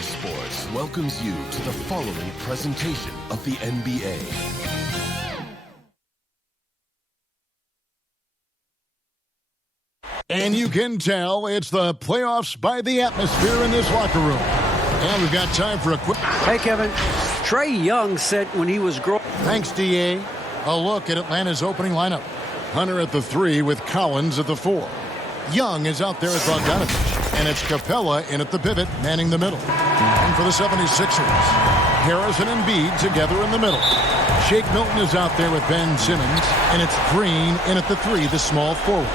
EA Sports welcomes you to the following presentation of the NBA. And you can tell it's the playoffs by the atmosphere in this locker room. And we've got time for a quick... Hey, Kevin. Trae Young said when he was growing... Thanks, DA. A look at Atlanta's opening lineup. Hunter at the 3 with Collins at the 4. Young is out there at Bogdanovich. And it's Capella in at the pivot, manning the middle. And for the 76ers, Harris and Embiid together in the middle. Shake Milton is out there with Ben Simmons. And it's Green in at the 3, the small forward.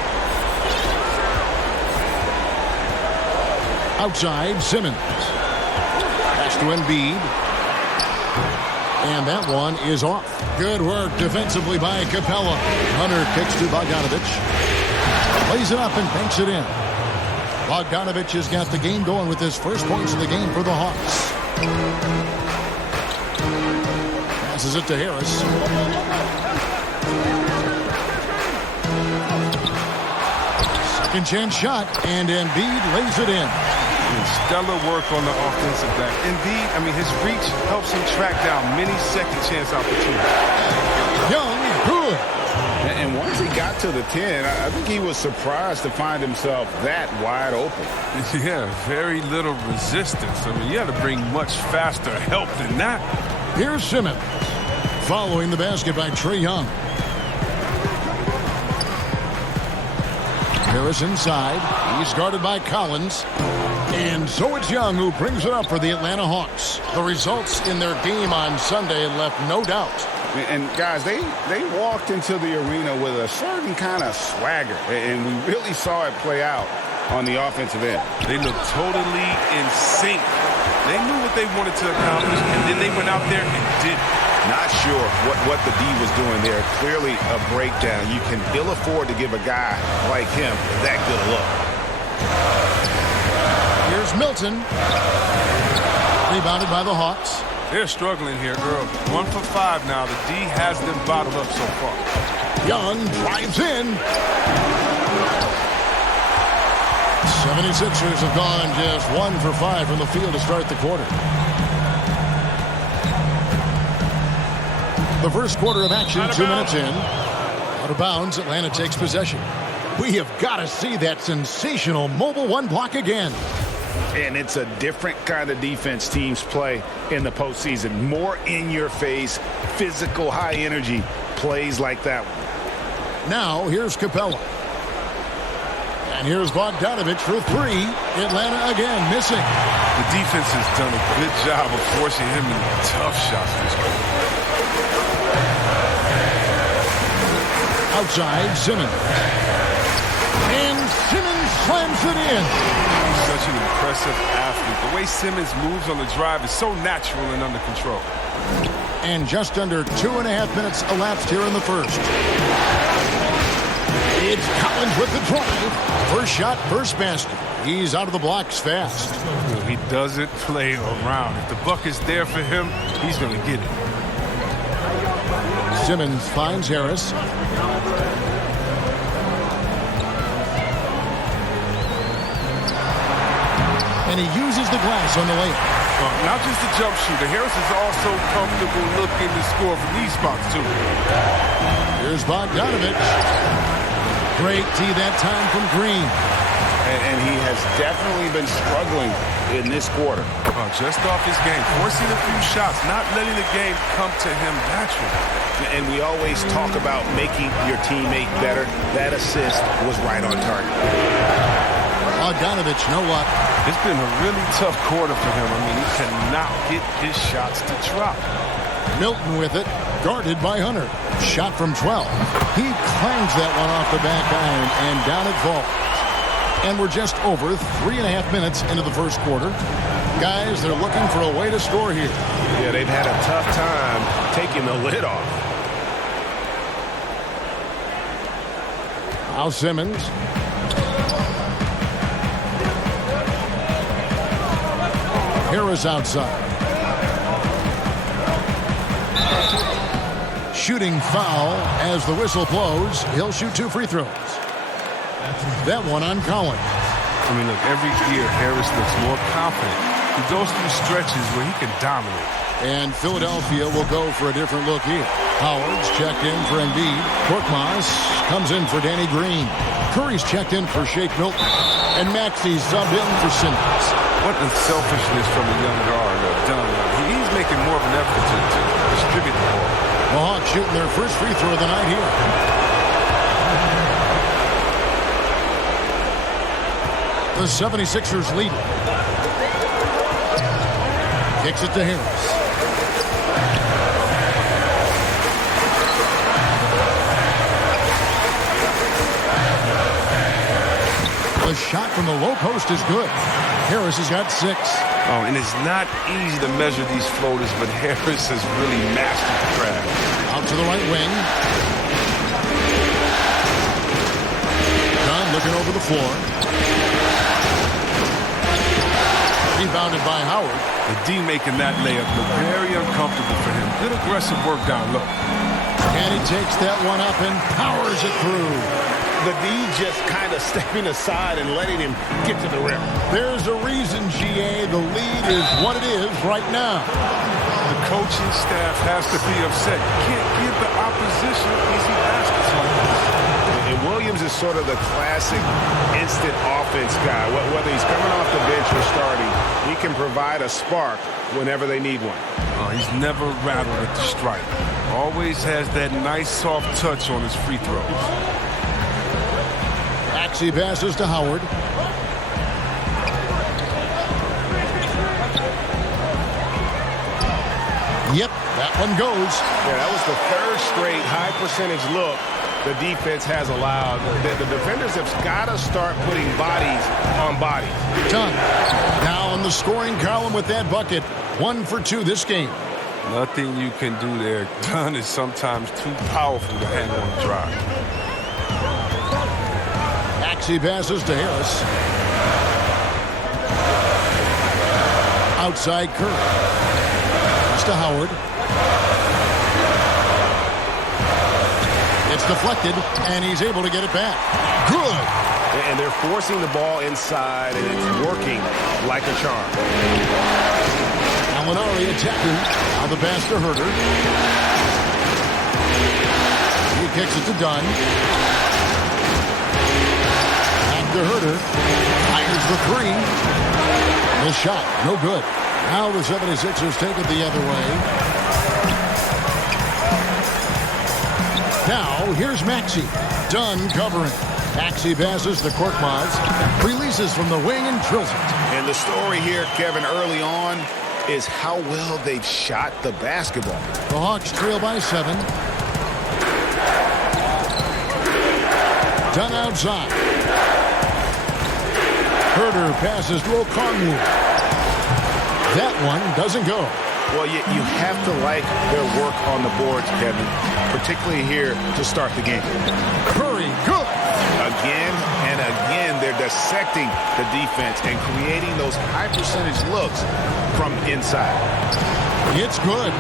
Outside, Simmons. Pass to Embiid. And that one is off. Good work defensively by Capella. Hunter kicks to Bogdanovich. Plays it up and banks it in. Bogdanovich has got the game going with his first points of the game for the Hawks. Passes it to Harris. Second chance shot, and Embiid lays it in. Stellar work on the offensive back. Indeed, his reach helps him track down many second chance opportunities. Young, good. And once he got to the 10, I think he was surprised to find himself that wide open. Yeah, very little resistance. You had to bring much faster help than that. Here's Simmons. Following the basket by Trae Young. Harris inside. He's guarded by Collins. And so it's Young who brings it up for the Atlanta Hawks. The results in their game on Sunday left no doubt. And guys, they walked into the arena with a certain kind of swagger. And we really saw it play out on the offensive end. They looked totally in sync. They knew what they wanted to accomplish, and then they went out there and did it. Not sure what the D was doing there. Clearly a breakdown. You can ill afford to give a guy like him that good a look. Here's Milton. Rebounded by the Hawks. They're struggling here, girl. 1 for 5 now. The D has them bottled up so far. Young drives in. 76ers have gone just 1 for 5 from the field to start the quarter. The first quarter of action, 2 minutes in. Out of bounds, Atlanta takes possession. We have got to see that sensational mobile 1 block again. And it's a different kind of defense teams play in the postseason. More in-your-face, physical, high-energy plays like that one. Now, here's Capella. And here's Bogdanovich for 3. Atlanta again missing. The defense has done a good job of forcing him into tough shots this quarter. Outside, Simmons. And Simmons slams it in. He's such an impressive athlete. The way Simmons moves on the drive is so natural and under control. And just under 2.5 minutes elapsed here in the first. It's Collins with the drive. First shot, first basket. He's out of the blocks fast. He doesn't play around. If the buck is there for him, he's going to get it. Simmons finds Harris. And he uses the glass on the layup. Not just the jump shooter. Harris is also comfortable looking to score from these spots, too. Here's Bogdanovich. Great tee that time from Green. And he has definitely been struggling in this quarter. Just off his game. Forcing a few shots, not letting the game come to him naturally. And we always talk about making your teammate better. That assist was right on target. Bogdanovich, no luck. It's been a really tough quarter for him. He cannot get his shots to drop. Milton with it, guarded by Hunter. Shot from 12. He clangs that one off the back iron, and down it falls. And we're just over 3.5 minutes into the first quarter. Guys, they're looking for a way to score here. Yeah, they've had a tough time taking the lid off. Now Simmons. Harris outside. Shooting foul as the whistle blows. He'll shoot 2 free throws. That one on Collins. Look, every year Harris looks more confident. He goes through stretches where he can dominate. And Philadelphia will go for a different look here. Howard's checked in for Embiid. Korkmaz comes in for Danny Green. Curry's checked in for Shake Milton. And Maxi's subbed in for Simmons. What unselfishness from the young guard done. He's making more of an effort to distribute the ball. The Hawks shooting their first free throw of the night here. The 76ers lead. Kicks it to Harris. The shot from the low post is good. Harris has got 6. Oh, and it's not easy to measure these floaters, but Harris has really mastered the craft. Out to the right wing. Dunn looking over the floor. Rebounded by Howard. The D making that layup look very uncomfortable for him. Good aggressive work down low. And he takes that one up and powers it through. The D just kind of stepping aside and letting him get to the rim. There's a reason, GA, the lead is what it is right now. The coaching staff has to be upset. You can't give the opposition easy baskets like this. And Williams is sort of the classic instant offense guy. Whether he's coming off the bench or starting, he can provide a spark whenever they need one. He's never rattled at the stripe. Always has that nice soft touch on his free throws. Maxey passes to Howard. Yep, that one goes. Yeah, that was the third straight high percentage look the defense has allowed. The defenders have got to start putting bodies on bodies. Dunn now in the scoring column with that bucket. 1 for 2 this game. Nothing you can do there. Dunn is sometimes too powerful to handle on the drive. Maxey passes to Harris. Outside Curry. Pass to Howard. It's deflected, and he's able to get it back. Good. And they're forcing the ball inside, and it's working like a charm. Alinari attacking. Now the pass to Herter. He kicks it to Dunn. Back to Herter. Fires the 3. The shot, no good. Now the 76ers take it the other way. Now, here's Maxey. Dunn covering. Maxey passes to Korkmaz. Releases from the wing and drills it. And the story here, Kevin, early on is how well they've shot the basketball. The Hawks trail by 7. Dunn outside. Herter passes to Okongwu. That one doesn't go. Well, you have to like their work on the boards, Kevin, particularly here to start the game. Curry, good. Again and again, they're dissecting the defense and creating those high percentage looks from inside. It's good.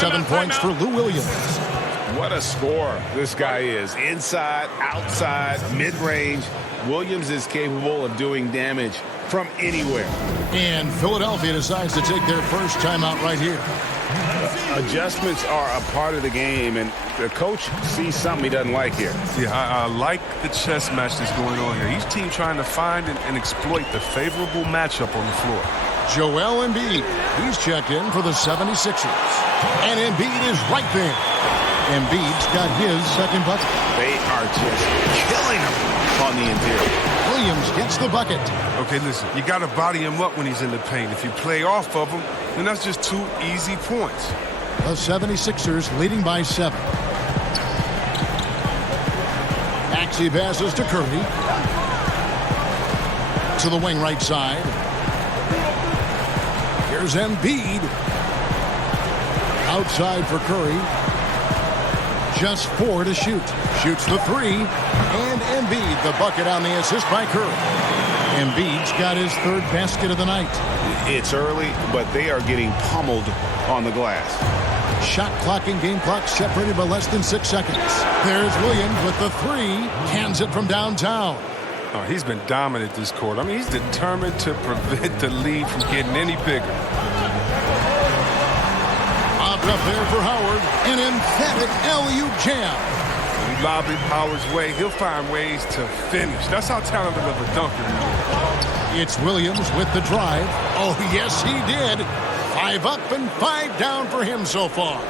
7 points for Lou Williams. What a scorer this guy is. Inside, outside, mid-range. Williams is capable of doing damage from anywhere. And Philadelphia decides to take their first timeout right here. Adjustments are a part of the game, and the coach sees something he doesn't like here. Yeah, I like the chess match that's going on here. Each team trying to find and exploit the favorable matchup on the floor. Joel Embiid, he's checked in for the 76ers. And Embiid is right there. Embiid's got his second bucket. They are just killing him on the interior. Williams gets the bucket. Okay, listen, you got to body him up when he's in the paint. If you play off of him, then that's just 2 easy points. The 76ers leading by 7. Maxey passes to Curry. To the wing right side. Here's Embiid. Outside for Curry. Just 4 to shoot. Shoots the 3. And Embiid, the bucket on the assist by Curry. Embiid's got his 3rd basket of the night. It's early, but they are getting pummeled on the glass. Shot clock and game clock separated by less than 6 seconds. There's Williams with the 3. Cans it from downtown. Oh, he's been dominant this quarter. I mean, he's determined to prevent the lead from getting any bigger. Up there for Howard, an emphatic alley-oop jam. When you lob it Howard's way, he'll find ways to finish. That's how talented of a dunker he is. It's Williams with the drive. Oh, yes, he did. 5 up and 5 down for him so far.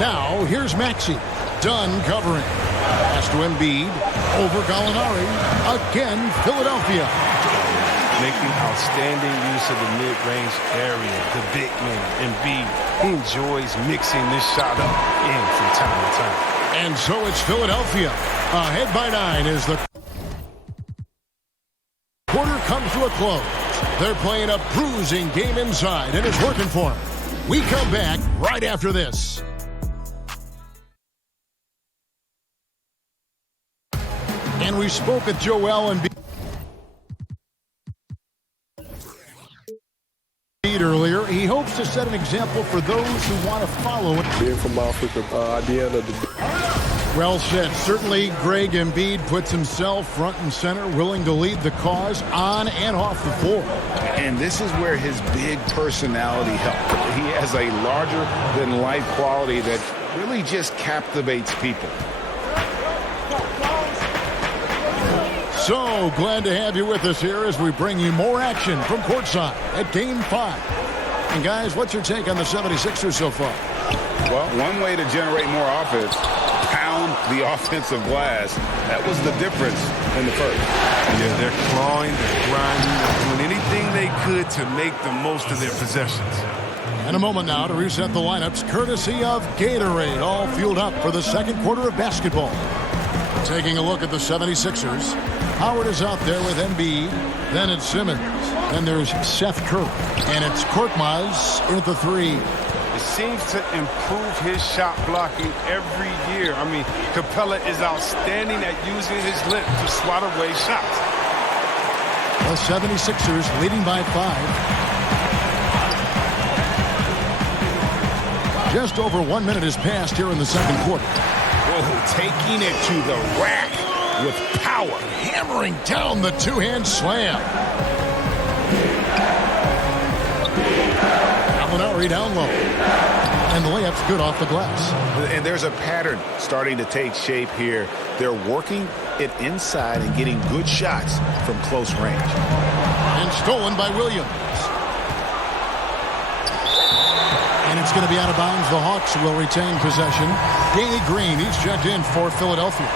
Now, here's Maxey. Dunn covering. Pass to Embiid. Over Gallinari. Again, Philadelphia. Making outstanding use of the mid-range area. The big man, Embiid, he enjoys mixing this shot up in from time to time. And so it's Philadelphia. Ahead by 9 as the quarter comes to a close. They're playing a bruising game inside, and it's working for them. We come back right after this. And we spoke with Joel Embiid earlier. He hopes to set an example for those who want to follow it. Being from Africa, at the end of the day. Well said. Certainly, Greg Embiid puts himself front and center, willing to lead the cause on and off the floor. And this is where his big personality helps. He has a larger-than-life quality that really just captivates people. So glad to have you with us here as we bring you more action from courtside at Game 5. And guys, what's your take on the 76ers so far? Well, one way to generate more offense, pound the offensive glass. That was the difference in the first. Yeah, they're clawing, they're grinding, they're doing anything they could to make the most of their possessions. In a moment now to reset the lineups, courtesy of Gatorade, all fueled up for the second quarter of basketball. Taking a look at the 76ers. Howard is out there with Embiid. Then it's Simmons. Then there's Seth Curry. And it's Korkmaz in at the 3. It seems to improve his shot blocking every year. I mean, Capella is outstanding at using his length to swat away shots. The 76ers leading by 5. Just over 1 minute has passed here in the second quarter. Whoa, taking it to the rack with power. Hammering down the two-hand slam. Gallinari down low. And the layup's good off the glass. And there's a pattern starting to take shape here. They're working it inside and getting good shots from close range. And stolen by Williams. And it's going to be out of bounds. The Hawks will retain possession. Danny Green, he's checked in for Philadelphia.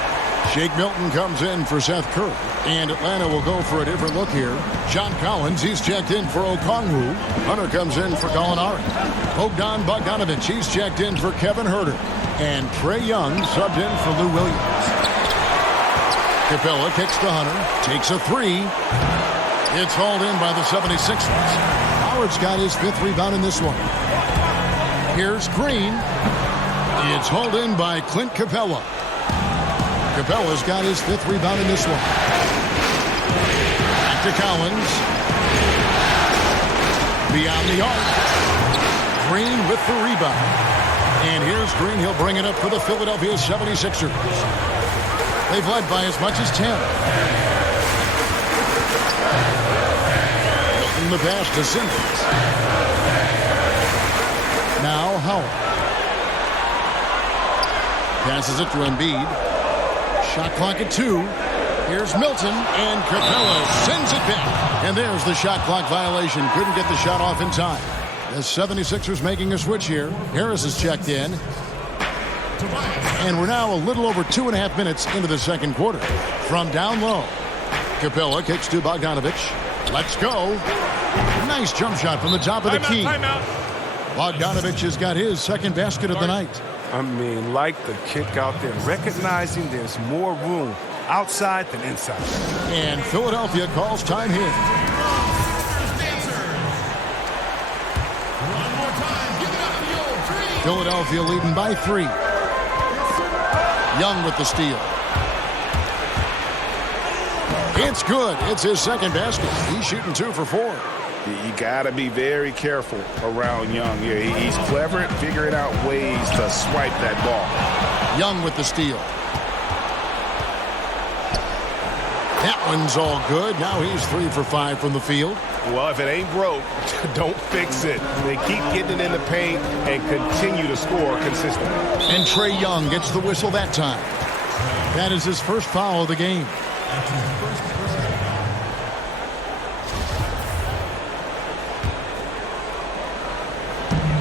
Shake Milton comes in for Seth Curry. And Atlanta will go for a different look here. John Collins, he's checked in for Okongwu. Hunter comes in for Gallinari. Bogdan Bogdanovic, he's checked in for Kevin Huerter. And Trae Young subbed in for Lou Williams. Capella kicks to Hunter. Takes a 3. It's hauled in by the 76ers. Howard's got his 5th rebound in this one. Here's Green. It's hauled in by Clint Capella. Capella's got his 5th rebound in this one. Back to Collins. Beyond the arc. Green with the rebound. And here's Green. He'll bring it up for the Philadelphia 76ers. They've led by as much as 10. In the pass to Simmons. Now Howard. Passes it to Embiid. Shot clock at 2. Here's Milton, and Capella sends it back. And there's the shot clock violation. Couldn't get the shot off in time. The 76ers making a switch here. Harris is checked in. And we're now a little over 2.5 minutes into the second quarter. From down low, Capella kicks to Bogdanovic. Let's go. Nice jump shot from the top of the key. Bogdanovic has got his second basket of the night. I mean, like the kick out there, recognizing there's more room outside than inside. And Philadelphia calls time here. Philadelphia leading by 3. Young with the steal. It's good. It's his second basket. He's shooting 2 for 4. You got to be very careful around Young. Yeah, he's clever at figuring out ways to swipe that ball. Young with the steal. That one's all good. Now he's 3 for 5 from the field. Well, if it ain't broke, don't fix it. They keep getting it in the paint and continue to score consistently. And Trae Young gets the whistle that time. That is his first foul of the game.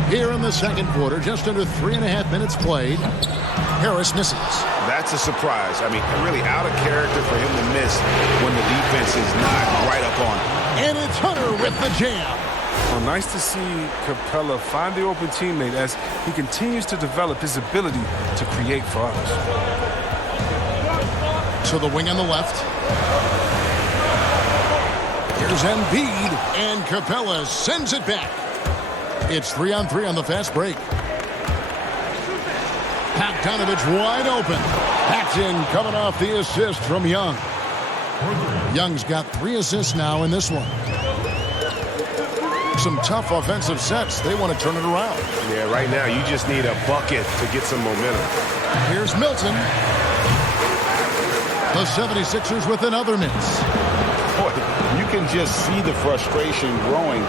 Here in the second quarter, just under 3.5 minutes played. Harris misses. That's a surprise. I mean, really out of character for him to miss when the defense is not right up on him. And it's Hunter with the jam. Well, nice to see Capella find the open teammate as he continues to develop his ability to create for others. To the wing on the left. Here's Embiid, and Capella sends it back. It's 3-on-3 on the fast break. Bogdanovich wide open. That's in, coming off the assist from Young. Young's got 3 assists now in this one. Some tough offensive sets. They want to turn it around. Yeah, right now you just need a bucket to get some momentum. Here's Milton. The 76ers with another miss. Boy, you can just see the frustration growing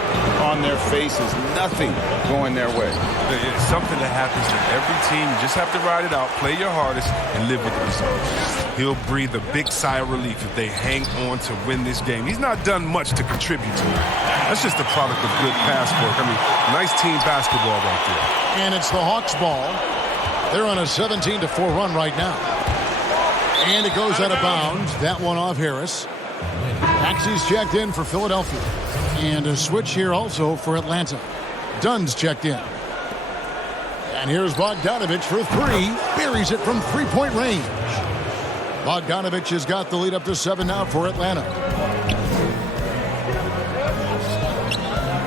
on their faces. Nothing going their way. It's something that happens to every team. You just have to ride it out, play your hardest, and live with the results. He'll breathe a big sigh of relief if they hang on to win this game. He's not done much to contribute to it. That's just a product of good pass work. I mean, nice team basketball right there. And it's the Hawks ball. They're on a 17-4 run right now. And it goes out of bounds. That one off Harris. Maxey's checked in for Philadelphia. And a switch here also for Atlanta. Dunn's checked in. And here's Bogdanovich for 3. Buries it from 3-point range. Bogdanovich has got the lead up to 7 now for Atlanta.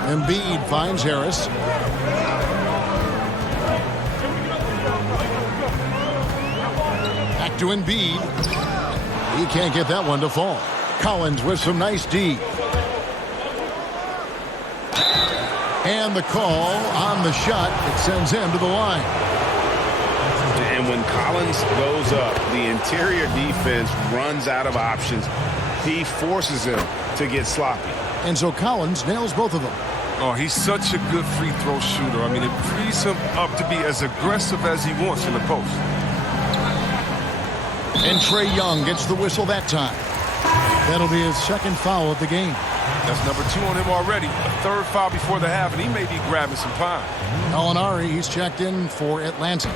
Embiid finds Harris. Back to Embiid. He can't get that one to fall. Collins with some nice D. And the call on the shot. It sends him to the line. And when Collins goes up, the interior defense runs out of options. He forces him to get sloppy. And so Collins nails both of them. Oh, he's such a good free throw shooter. I mean, it frees him up to be as aggressive as he wants in the post. And Trae Young gets the whistle that time. That'll be his second foul of the game. That's number 2 on him already. A third foul before the half, and he may be grabbing some time. Gallinari, he's checked in for Atlanta.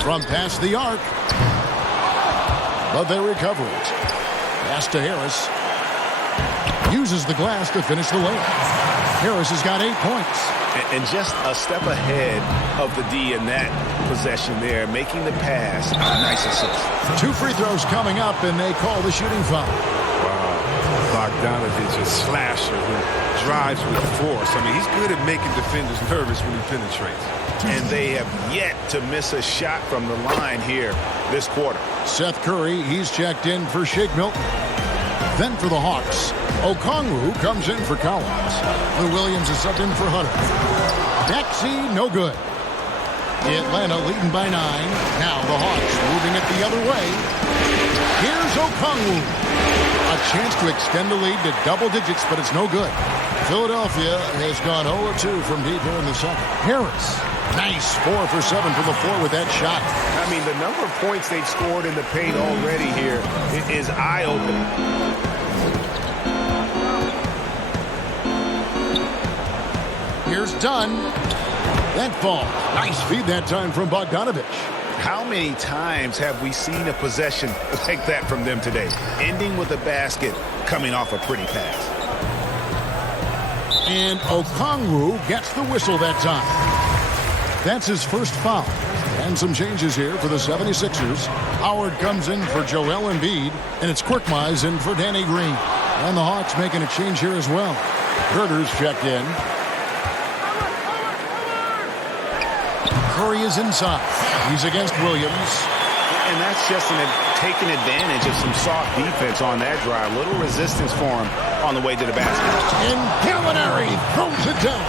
From past the arc. But they recover it. Pass to Harris. Uses the glass to finish the layup. Harris has got 8 points. And just a step ahead of the D in that possession there, making the pass. Nice assist. 2 free throws coming up, and they call the shooting foul. Wow. Bogdanovich, a slasher who drives with force. I mean, he's good at making defenders nervous when he penetrates. And they have yet to miss a shot from the line here this quarter. Seth Curry, he's checked in for Shake Milton. Then for the Hawks, Okongwu comes in for Collins. Lou Williams is subbed in for Hunter. Maxey, no good. Atlanta leading by 9. Now the Hawks moving it the other way. Here's Okongwu. A chance to extend the lead to double digits, but it's no good. Philadelphia has gone 0-2 from deep here in the second. Harris, nice 4 for 7 from the floor with that shot. I mean, the number of points they've scored in the paint already here is eye-opening. Here's Dunn. That ball. Nice feed that time from Bogdanovich. How many times have we seen a possession like that from them today? Ending with a basket, coming off a pretty pass. And Okongwu gets the whistle that time. That's his first foul. And some changes here for the 76ers. Howard comes in for Joel Embiid, and it's Korkmaz in for Danny Green. And the Hawks making a change here as well. Herter's checked in. Curry is inside. He's against Williams. And that's just taking advantage of some soft defense on that drive. Little resistance for him on the way to the basket. And Gallinari throws it down.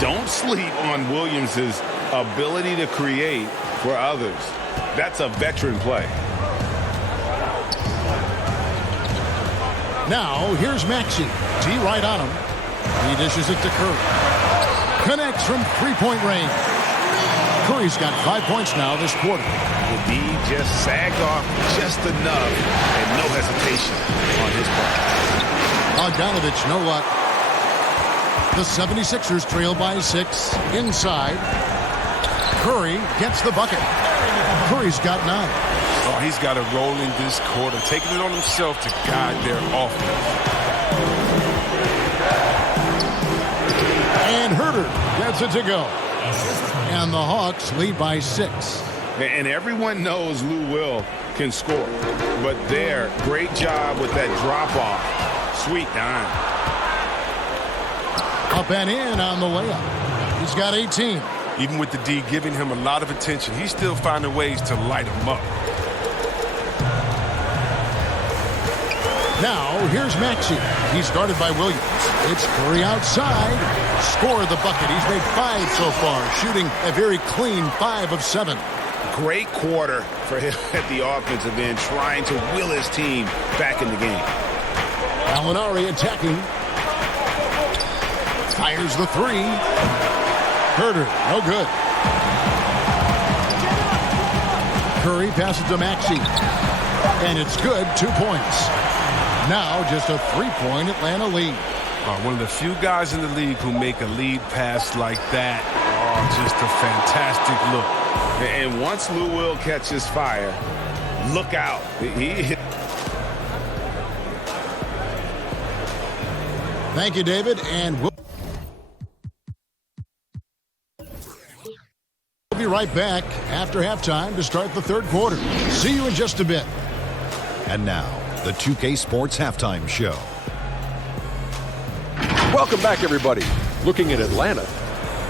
Don't sleep on Williams' ability to create for others. That's a veteran play. Now, here's Maxey. T right on him. He dishes it to Curry. Connects from three-point range. Curry's got 5 points now this quarter. The D just sagged off just enough and no hesitation on his part. Bogdanovich, no luck. The 76ers trail by 6. Inside. Curry gets the bucket. Curry's got 9. Oh, he's got a role in this quarter, taking it on himself to guide their offense. And Herter gets it to go. And the Hawks lead by 6. And everyone knows Lou Will can score. But there, great job with that drop-off. Sweet dime. Up and in on the layup. He's got 18. Even with the D giving him a lot of attention, he's still finding ways to light him up. Now, here's Maxey. He's guarded by Williams. It's Curry outside. Scored the bucket. He's made 5 so far, shooting a very clean 5 of 7. Great quarter for him at the offensive end, trying to will his team back in the game. Gallinari attacking. Fires the 3. Herter, no good. Curry passes to Maxey. And it's good, 2 points. Now just a 3-point Atlanta lead. One of the few guys in the league who make a lead pass like that. Oh, just a fantastic look. And once Lou Will catches fire, look out. Thank you, David. And we'll be right back after halftime to start the third quarter. See you in just a bit. And now, the 2K Sports Halftime Show. Welcome back, everybody. Looking at Atlanta,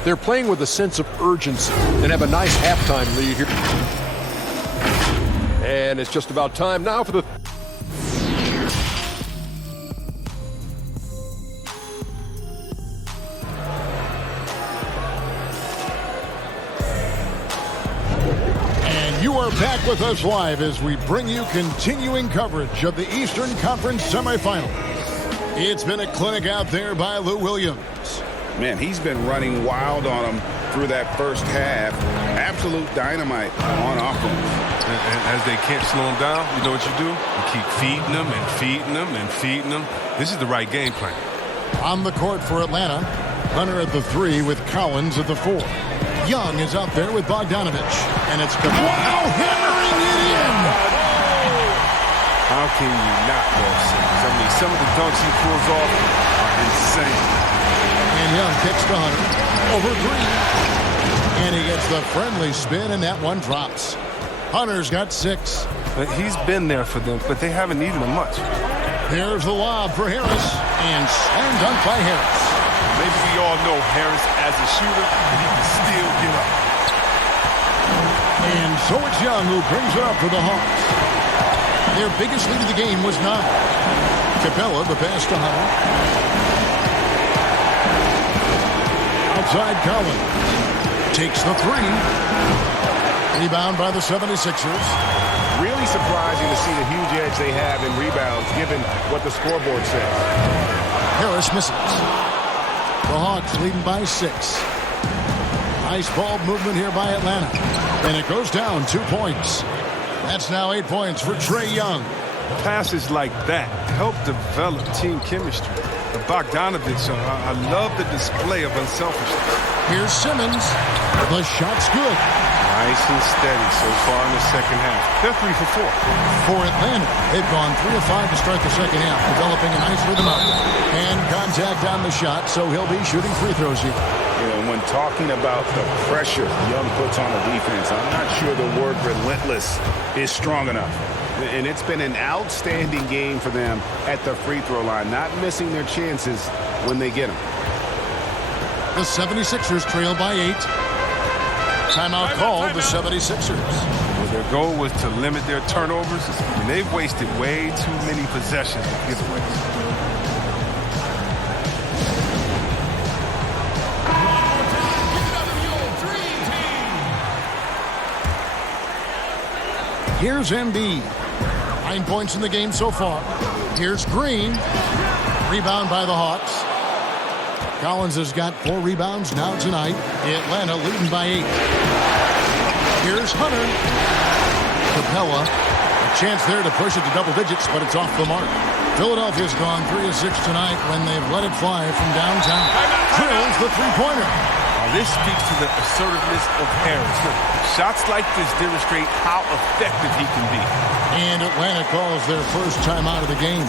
they're playing with a sense of urgency and have a nice halftime lead here. And it's just about time now for the... And you are back with us live as we bring you continuing coverage of the Eastern Conference semifinals. It's been a clinic out there by Lou Williams. Man, he's been running wild on them through that first half. Absolute dynamite on offense. And as they can't slow him down, you know what you do? You keep feeding them and feeding them and feeding them. This is the right game plan. On the court for Atlanta, Hunter at the 3 with Collins at the 4. Young is out there with Bogdanovich. And it's wow, hammering it in! How can you not love Simmons? I mean, some of the dunks he pulls off are insane. And Young kicks to Hunter. Over 3. And he gets the friendly spin, and that one drops. Hunter's got 6. But he's been there for them, but they haven't needed him much. Here's the lob for Harris. And slam dunk by Harris. Maybe we all know Harris as a shooter, but he can still get up. And so it's Young who brings it up for the Hawks. Their biggest lead of the game was 9. Capella, the pass to Hunter. Outside Collins. Takes the 3. Rebound by the 76ers. Really surprising to see the huge edge they have in rebounds, given what the scoreboard says. Harris misses. The Hawks leading by 6. Nice ball movement here by Atlanta. And it goes down 2 points. That's now 8 points for Trae Young. Passes like that help develop team chemistry. Bogdanovich, I love the display of unselfishness. Here's Simmons. The shot's good. Nice and steady so far in the second half. They're 3 for 4. For Atlanta, they've gone 3 of 5 to start the second half, developing a nice rhythm out. And contact on the shot, so he'll be shooting free throws here. You know, when talking about the pressure Young puts on the defense, I'm not sure the word relentless is strong enough. And it's been an outstanding game for them at the free throw line, not missing their chances when they get them. The 76ers trail by 8. Timeout called the 76ers. Well, their goal was to limit their turnovers, and they've wasted way too many possessions with giveaways. Here's Embiid. 9 points in the game so far. Here's Green. Rebound by the Hawks. Collins has got 4 rebounds now tonight. Atlanta leading by 8. Here's Hunter. Capella. A chance there to push it to double digits, but it's off the mark. Philadelphia's gone 3 of 6 tonight when they've let it fly from downtown. Drills the three-pointer. This speaks to the assertiveness of Harris. Shots like this demonstrate how effective he can be. And Atlanta calls their first timeout of the game.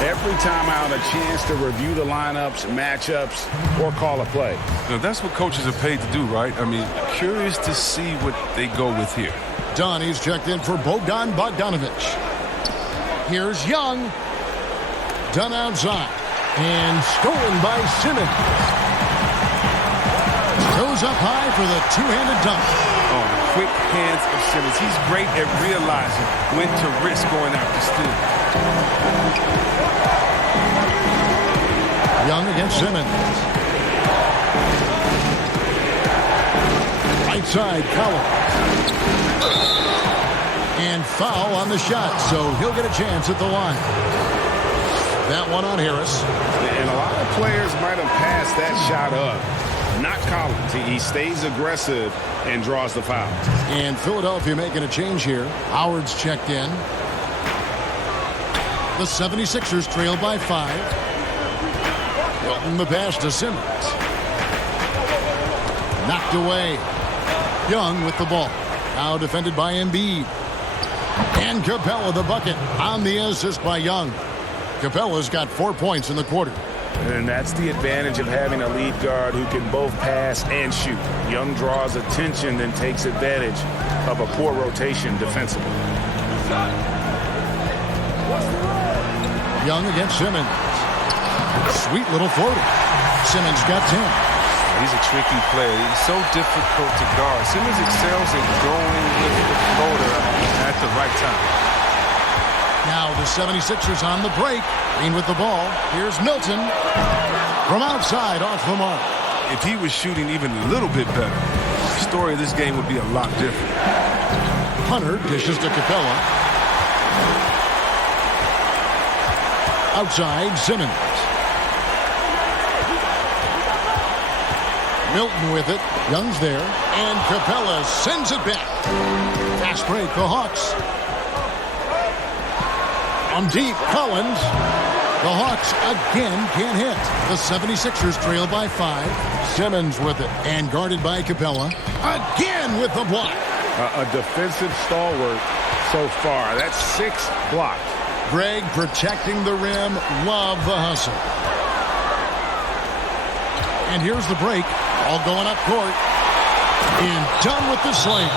Every timeout, a chance to review the lineups, matchups, or call a play. Now, that's what coaches are paid to do, right? I mean, curious to see what they go with here. Donnie's checked in for Bogdan Bogdanovic. Here's Young. Done outside. And stolen by Simmons. Goes up high for the two-handed dunk. Oh, the quick hands of Simmons. He's great at realizing when to risk going after steal. Young against Simmons. Right side, Collins. And foul on the shot, so he'll get a chance at the line. That one on Harris. And a lot of players might have passed that shot up. Not Collins. He stays aggressive and draws the foul. And Philadelphia making a change here. Howard's checked in. The 76ers trail by 5. Hilton the pass to Simmons. Knocked away. Young with the ball. Now defended by Embiid. And Capella the bucket on the assist by Young. Capella's got 4 points in the quarter. And that's the advantage of having a lead guard who can both pass and shoot. Young draws attention, then takes advantage of a poor rotation defensively. Young against Simmons. Sweet little floater. Simmons got 10. He's a tricky player. He's so difficult to guard. Simmons excels at going with the floater at the right time. Now the 76ers on the break. Green with the ball. Here's Milton. From outside, off the mark. If he was shooting even a little bit better, the story of this game would be a lot different. Hunter dishes to Capella. Outside, Simmons. Milton with it. Young's there. And Capella sends it back. Fast break, the Hawks. On deep, Collins. The Hawks again can't hit. The 76ers trail by 5. Simmons with it. And guarded by Capella. Again with the block. A defensive stalwart so far. That's 6 blocks. Greg protecting the rim. Love the hustle. And here's the break. All going up court. And done with the slam.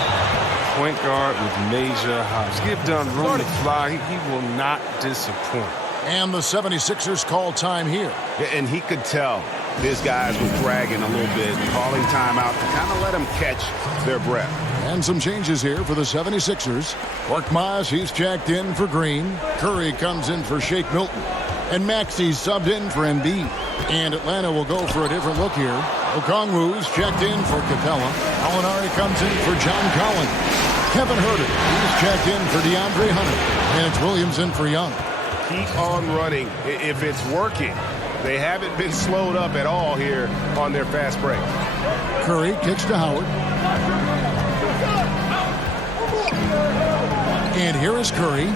Point guard with major hops. Give Dunn room to fly. He will not disappoint. And the 76ers call time here. And he could tell his guys were dragging a little bit, calling timeout to kind of let them catch their breath. And some changes here for the 76ers. Korkmaz, he's checked in for Green. Curry comes in for Shake Milton. And Maxey's subbed in for Embiid. And Atlanta will go for a different look here. Okongwu's checked in for Capella. Alinari comes in for John Collins. Kevin Huerter, he's checked in for DeAndre Hunter. And it's Williams in for Young. Keep on running if it's working. They haven't been slowed up at all here on their fast break. Curry kicks to Howard. And here is Curry.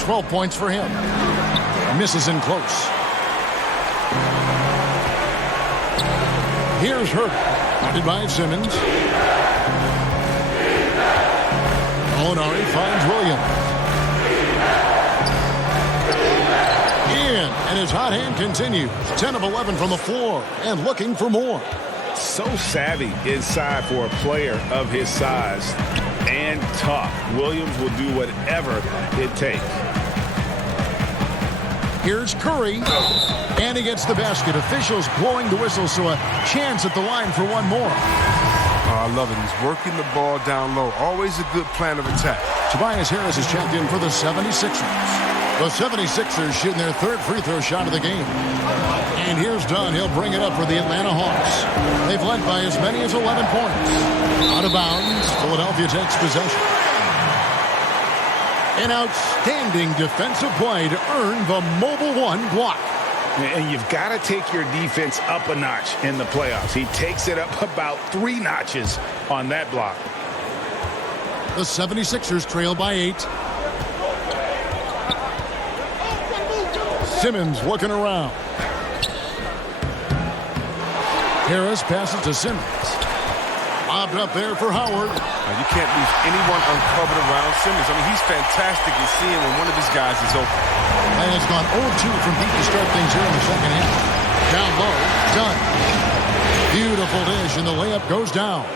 12 points for him. Misses in close. Here's Huerter. Guarded by Simmons. Alinari finds Williams. And his hot hand continues. 10 of 11 from the floor and looking for more. So savvy inside for a player of his size and tough. Williams will do whatever it takes. Here's Curry. And he gets the basket. Officials blowing the whistle, so a chance at the line for one more. Oh, I love it. He's working the ball down low. Always a good plan of attack. Tobias Harris is checked in for the 76ers. The 76ers shooting their 3rd free throw shot of the game. And here's Dunn. He'll bring it up for the Atlanta Hawks. They've led by as many as 11 points. Out of bounds. Philadelphia takes possession. An outstanding defensive play to earn the Mobile One block. And you've got to take your defense up a notch in the playoffs. He takes it up about 3 notches on that block. The 76ers trail by 8. Simmons looking around. Harris passes to Simmons. Lobbed up there for Howard. Now, you can't leave anyone uncovered around Simmons. I mean, he's fantastic at seeing when one of his guys is open. And it's gone 0-2 from deep to start things here in the second half. Down low, done. Beautiful dish, and the layup goes down.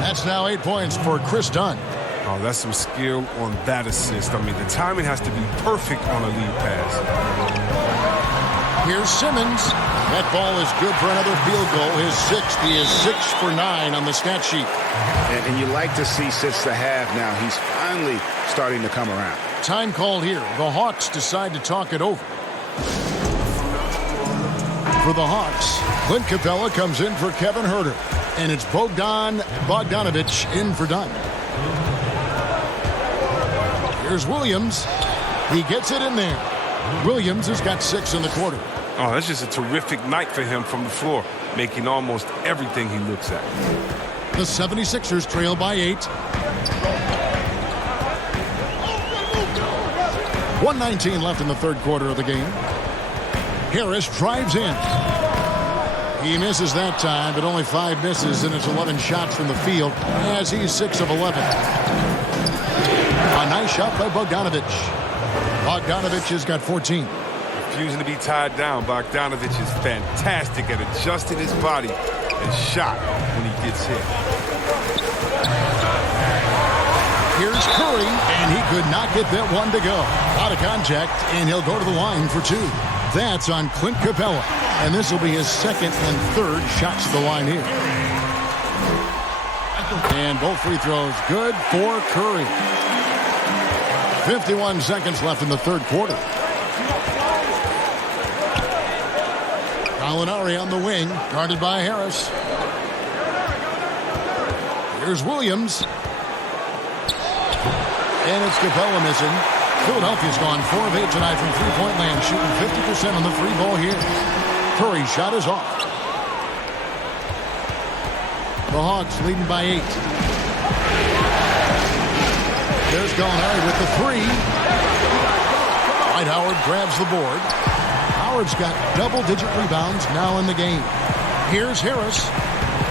That's now 8 points for Chris Dunn. Oh, that's some skill on that assist. I mean, the timing has to be perfect on a lead pass. Here's Simmons. That ball is good for another field goal. His 6th. He is 6 for 9 on the stat sheet. And you like to see since the half now. He's finally starting to come around. Time called here. The Hawks decide to talk it over. For the Hawks, Clint Capella comes in for Kevin Huerter. And it's Bogdanovich in for Dunn. Here's Williams. He gets it in there. Williams has got 6 in the quarter. Oh, that's just a terrific night for him from the floor, making almost everything he looks at. The 76ers trail by 8. 1:19 left in the third quarter of the game. Harris drives in. He misses that time, but only 5 misses, and it's 11 shots from the field as he's 6 of 11. A nice shot by Bogdanovich. Bogdanovich has got 14. Refusing to be tied down, Bogdanovich is fantastic at adjusting his body and shot when he gets hit. Here's Curry, and he could not get that one to go. Out of contact, and he'll go to the line for 2. That's on Clint Capella, and this will be his 2nd and 3rd shots at the line here. And both free throws good for Curry. 51 seconds left in the third quarter. Gallinari on the wing, guarded by Harris. Here's Williams. And it's Capella missing. Philadelphia's gone 4 of 8 tonight from three-point land, shooting 50% on the 3-ball here. Curry's shot is off. The Hawks leading by 8. There's Gallinari with the 3. Dwight Howard grabs the board. Howard's got double-digit rebounds now in the game. Here's Harris.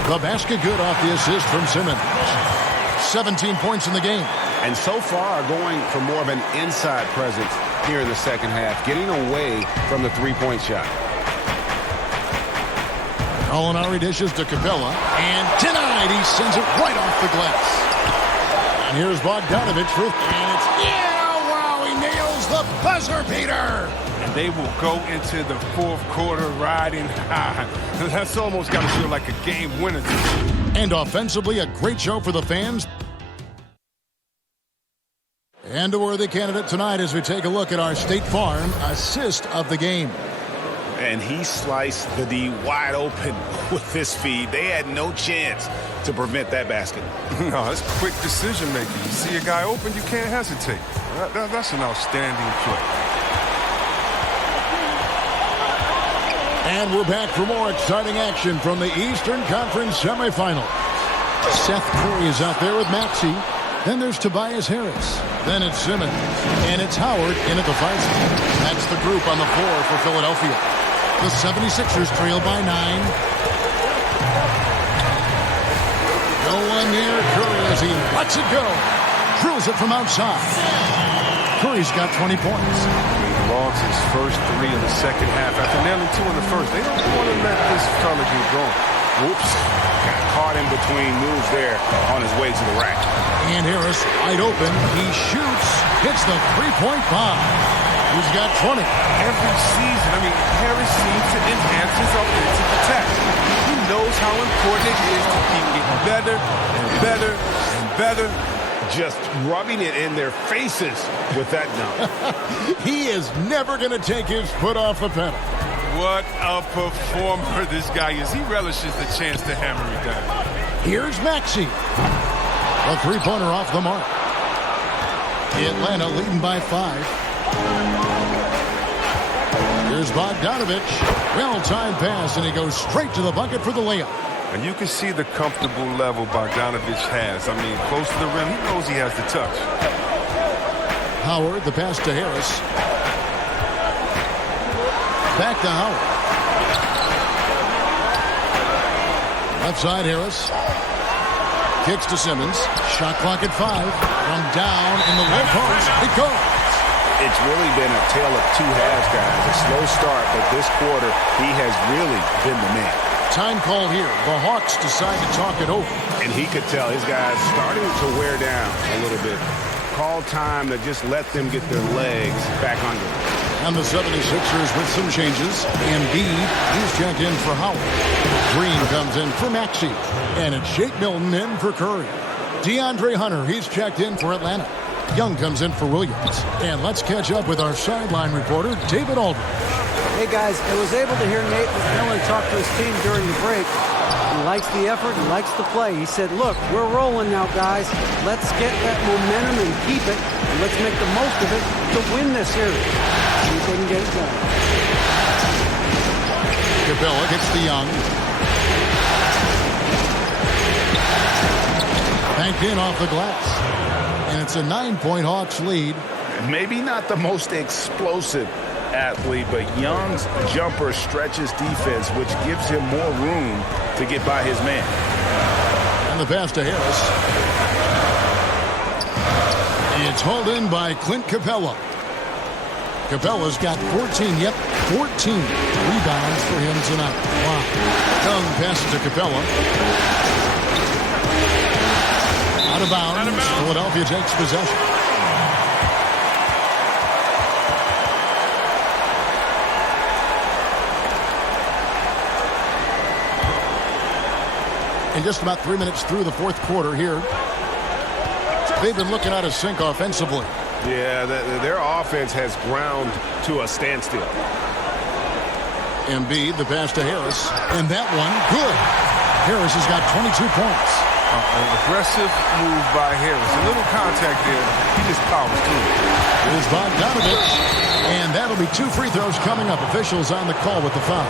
The basket good off the assist from Simmons. 17 points in the game. And so far going for more of an inside presence here in the second half, getting away from the three-point shot. Gallinari dishes to Capella, and denied. He sends it right off the glass. And here's Bogdanovich with, and it's, wow, he nails the buzzer beater. And they will go into the fourth quarter riding high. That's almost got to feel like a game winner. And offensively, a great show for the fans. And a worthy candidate tonight as we take a look at our State Farm assist of the game. And he sliced the D wide open with this feed. They had no chance to prevent that basket. No, that's quick decision making. You see a guy open, you can't hesitate. That's an outstanding play. And we're back for more exciting action from the Eastern Conference semifinals. Seth Curry is out there with Maxey. Then there's Tobias Harris. Then it's Simmons. And it's Howard in at the 5 spot. That's the group on the floor for Philadelphia. The 76ers trail by 9. No one near Curry as he lets it go. Drills it from outside. Curry's got 20 points. He logs his first 3 in the second half after nailing 2 in the first. They don't want to let this fella get going. Whoops. Got caught in between moves there on his way to the rack. And Harris wide open. He shoots. Hits the three-point bomb. He's got 20. Every season, I mean, Harris seems to enhance his offensive attack. He knows how important it is to keep getting better and better and better. Just rubbing it in their faces with that dunk. He is never going to take his foot off the pedal. What a performer this guy is. He relishes the chance to hammer it down. Here's Maxey. A three-pointer off the mark. Atlanta leading by 5. Here's Bogdanovich. Well-timed pass, and he goes straight to the bucket for the layup. And you can see the comfortable level Bogdanovich has. I mean, close to the rim, he knows he has the touch. Howard, the pass to Harris. Back to Howard. Left side, Harris. Kicks to Simmons. Shot clock at 5. From down in the low post. It goes. It's really been a tale of two halves, guys. A slow start, but this quarter, he has really been the man. Time call here. The Hawks decide to talk it over. And he could tell his guys starting to wear down a little bit. Call time to just let them get their legs back under them. And the 76ers with some changes. Embiid, he's checked in for Howard. Green comes in for Maxey. And it's Shake Milton in for Curry. DeAndre Hunter, he's checked in for Atlanta. Young comes in for Williams. And let's catch up with our sideline reporter, David Aldridge. Hey, guys, I was able to hear Nate McMillan talk to his team during the break. He likes the effort. He likes the play. He said, look, we're rolling now, guys. Let's get that momentum and keep it. And let's make the most of it to win this series. See if they can get it done. Capella gets the Young. Banked in off the glass. And it's a 9-point Hawks lead. Maybe not the most explosive athlete, but Young's jumper stretches defense, which gives him more room to get by his man. And the pass to Harris. It's hauled in by Clint Capella. Capella's got 14 rebounds for him tonight. Wow. Young passes to Capella. Out of bounds. Philadelphia takes possession. And just about 3 minutes through the fourth quarter here, they've been looking out of sync offensively. Yeah, their offense has ground to a standstill. Embiid, the pass to Harris. And that one, good. Harris has got 22 points. An aggressive move by Harris. A little contact there. He just powers through. Here's Bogdanovich. And that'll be 2 free throws coming up. Officials on the call with the foul.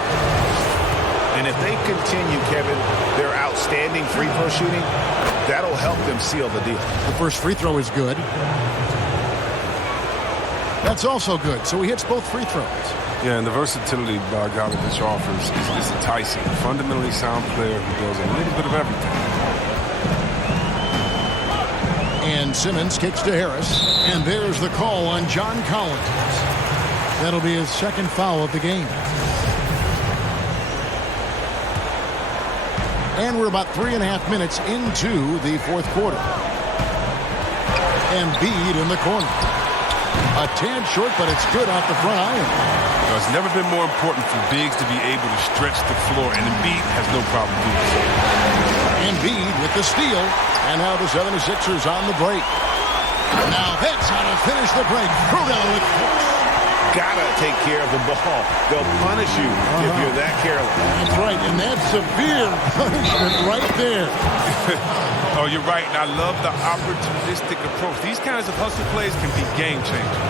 And if they continue, Kevin, their outstanding free throw shooting, that'll help them seal the deal. The first free throw is good. That's also good. So he hits both free throws. Yeah, and the versatility Bogdanovich offers is enticing. Fundamentally sound player who does a little bit of everything. And Simmons kicks to Harris. And there's the call on John Collins. That'll be his second foul of the game. And we're about 3.5 minutes into the fourth quarter. Embiid in the corner. A tad short, but it's good off the front iron. It's never been more important for bigs to be able to stretch the floor, and Embiid has no problem doing so. Embiid with the steal, and now the 76ers on the break. Now that's how to finish the break. Frugal with force. Gotta take care of the ball. They'll punish you if you're that careless. That's right, and that's severe punishment right there. Oh, you're right, and I love the opportunistic approach. These kinds of hustle plays can be game changers.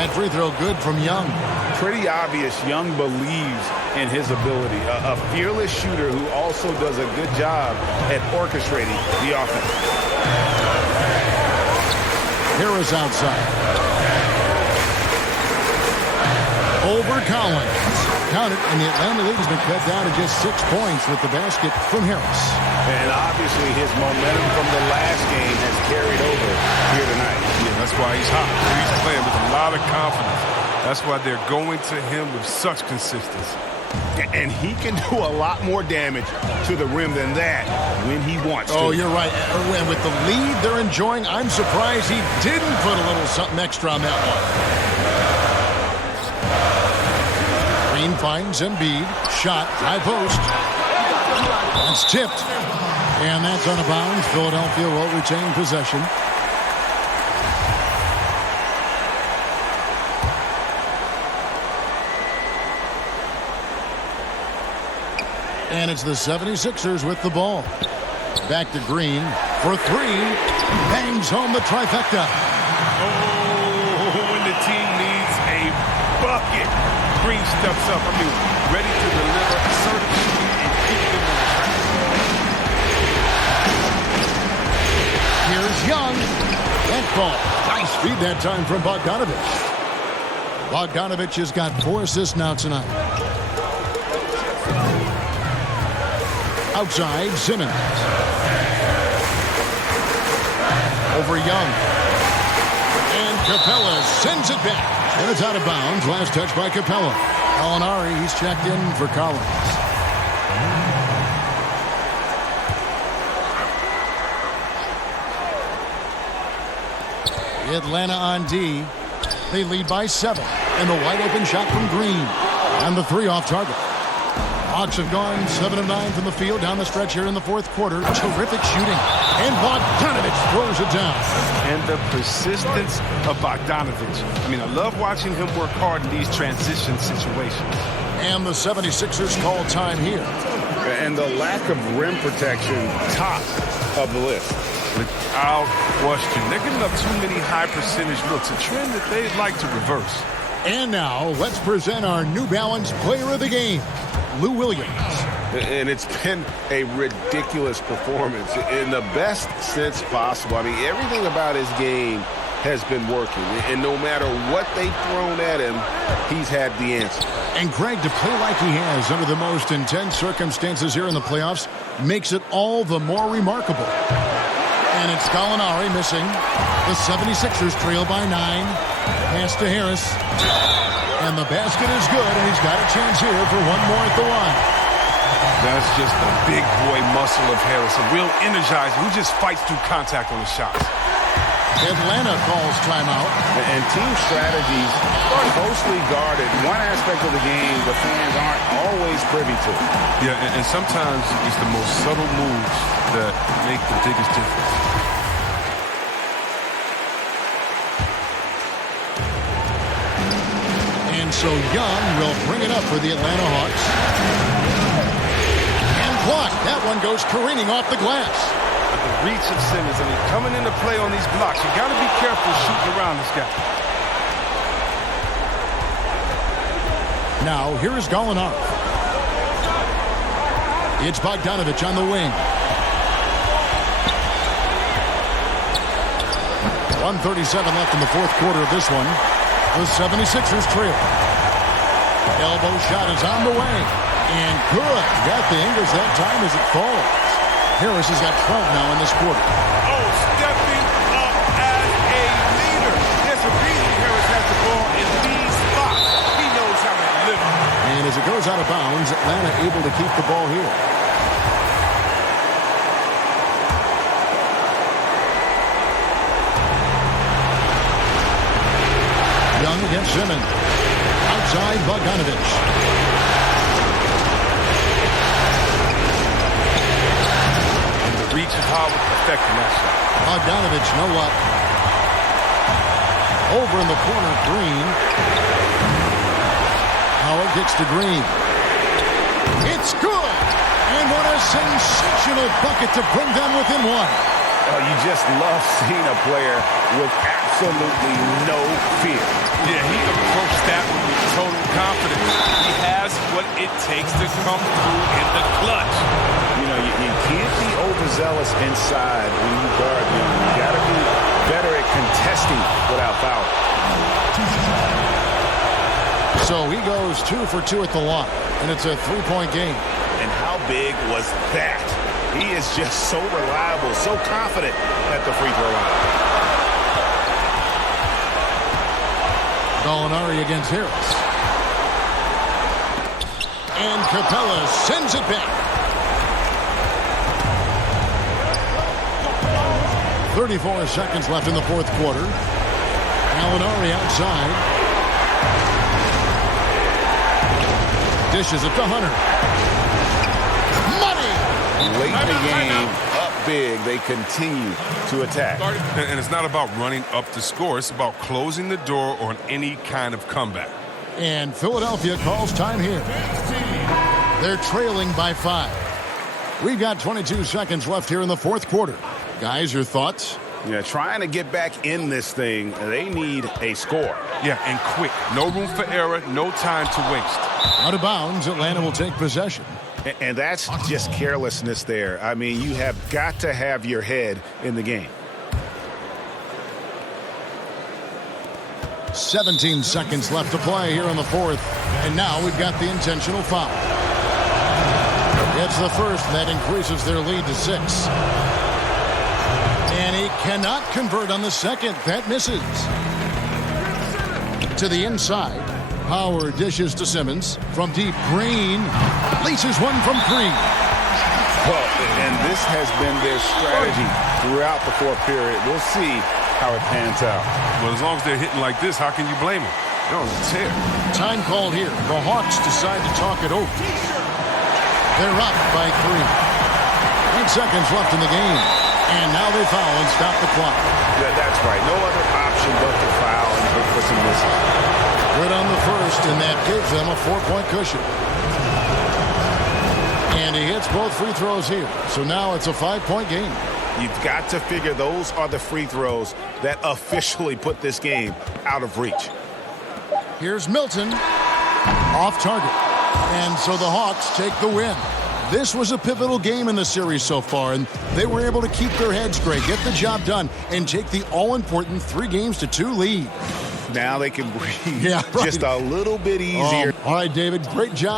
That free throw good from Young. Pretty obvious Young believes in his ability. A fearless shooter who also does a good job at orchestrating the offense. Harris outside. Over Collins. Count it, and the Atlanta lead has been cut down to just 6 points with the basket from Harris. And obviously his momentum from the last game has carried over here tonight. Yeah, that's why he's hot. He's playing with a lot of confidence. That's why they're going to him with such consistency. And he can do a lot more damage to the rim than that when he wants to. Oh, you're right. And with the lead they're enjoying, I'm surprised he didn't put a little something extra on that one. Green finds Embiid. Shot. High post. That's tipped. And that's out of bounds. Philadelphia will retain possession. And it's the 76ers with the ball. Back to Green for three. Bangs home the trifecta. Oh, when the team needs a bucket, Green steps up. Ready to deliver, assertive shooting, and keep them on track. Here's Young. That ball. Nice feed that time from Bogdanovich. Bogdanovich has got 4 assists now tonight. Outside, Simmons. Over Young. And Capella sends it back. And it's out of bounds. Last touch by Capella. Gallinari, he's checked in for Collins. Atlanta on D. They lead by 7. And the wide open shot from Green. And the 3 off target. Hawks have gone 7 of 9 from the field down the stretch here in the fourth quarter. Terrific shooting. And Bogdanovich throws it down. And the persistence of Bogdanovich. I love watching him work hard in these transition situations. And the 76ers call time here. And the lack of rim protection, top of the list. Without question. They're giving up too many high percentage looks, a trend that they'd like to reverse. And now let's present our New Balance player of the game, Lou Williams. And it's been a ridiculous performance in the best sense possible. Everything about his game has been working. And no matter what they've thrown at him, he's had the answer. And Greg, to play like he has under the most intense circumstances here in the playoffs makes it all the more remarkable. And it's Gallinari missing. The 76ers trail by 9. Pass to Harris. And the basket is good, and he's got a chance here for one more at the line. That's just the big boy muscle of Harris. A real energizer who just fights through contact on his shots. Atlanta calls timeout. And team strategies are closely guarded. One aspect of the game the fans aren't always privy to. Yeah, and sometimes it's the most subtle moves that make the biggest difference. And so Young will bring it up for the Atlanta Hawks. And blocked. That one goes careening off the glass. The reach of Simmons, coming into play on these blocks. You got to be careful shooting around this guy. Now, here is Gallinari. It's Bogdanovich on the wing. 1:37 left in the fourth quarter of this one. The 76ers trail. Elbow shot is on the way. And good. Got the English that time as it falls. Harris has got 12 now in this quarter. Oh, stepping up as a leader. There's a reason Harris has the ball in these spots. He knows how to deliver. And as it goes out of bounds, Atlanta able to keep the ball here. Young against Simmons. Outside Bogdanovich. Reach is hard with affecting that shot. Bogdanovich, no luck. Over in the corner, Green. Howard gets to Green. It's good! And what a sensational bucket to bring them within one. Oh, you just love seeing a player with absolutely no fear. Yeah, he approached that one with total confidence. He has what it takes to come through in the clutch. You can't be overzealous inside when you guard him. You got to be better at contesting without foul. So he goes 2 for 2 at the line, and it's a 3-point game. And how big was that? He is just so reliable, so confident at the free throw line. Gallinari against Harris. And Capella sends it back. 34 seconds left in the fourth quarter. Gallinari outside. Dishes it to Hunter. Money! Late in the game, up big, they continue to attack. And it's not about running up the score. It's about closing the door on any kind of comeback. And Philadelphia calls time here. They're trailing by 5. We've got 22 seconds left here in the fourth quarter. Guys, your thoughts? Yeah, trying to get back in this thing, they need a score. Yeah, and quick. No room for error, no time to waste. Out of bounds, Atlanta will take possession. And that's just carelessness there. I mean, you have got to have your head in the game. 17 seconds left to play here in the fourth. And now we've got the intentional foul. It's the first, and that increases their lead to 6. And he cannot convert on the second. That misses. To the inside. Howard dishes to Simmons. From deep, Green laces one from Green. Well, and this has been their strategy throughout the fourth period. We'll see how it pans out. Well, as long as they're hitting like this, how can you blame them? They're on a tear. Time called here. The Hawks decide to talk it over. They're up by 3. 8 seconds left in the game. And now they foul and stop the clock. That's right. No other option but to foul and look for some misses. Good on the first, and that gives them a 4-point cushion. And he hits both free throws here. So now it's a 5-point game. You've got to figure those are the free throws that officially put this game out of reach. Here's Milton. Off target. And so the Hawks take the win. This was a pivotal game in the series so far, and they were able to keep their heads straight, get the job done, and take the all-important 3-2 lead. Now they can breathe yeah, right. just a little bit easier. All right, David, great job.